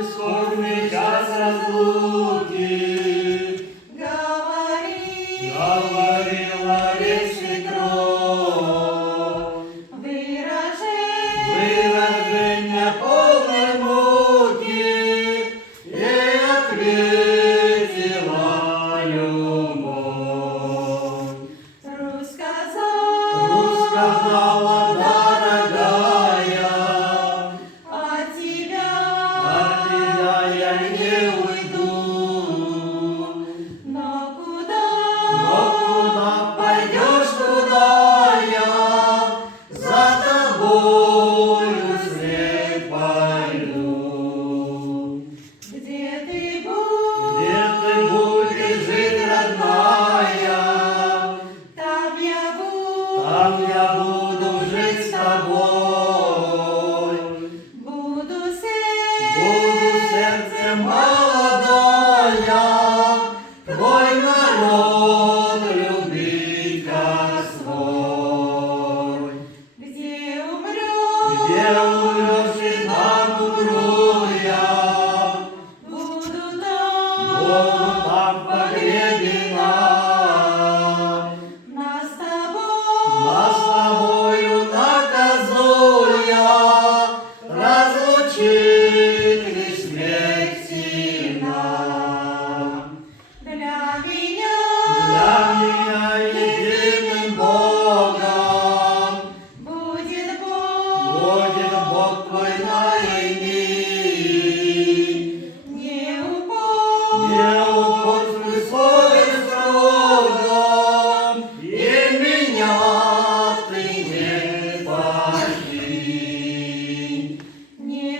Исходный час разлуки, говорила речь и кровь, выражение полной муки, ей ответила любовь. Русь сказала, дорогая, от тебя я не уйду. но куда Пойдешь, туда я за тобою вслед пойду. где ты Где ты будешь жить, родная, там я буду жить с тобой. буду Сердцем молодая, твой народ любить как свой. где умрешь Где умрешь, и там умру я, буду там погребена. нас с тобою наказуя, разлучит лишь смерть сильна. для меня Единым Богом будет Бог твой ныне. не Упорствуй своим строгом, и меня ты не покинь. не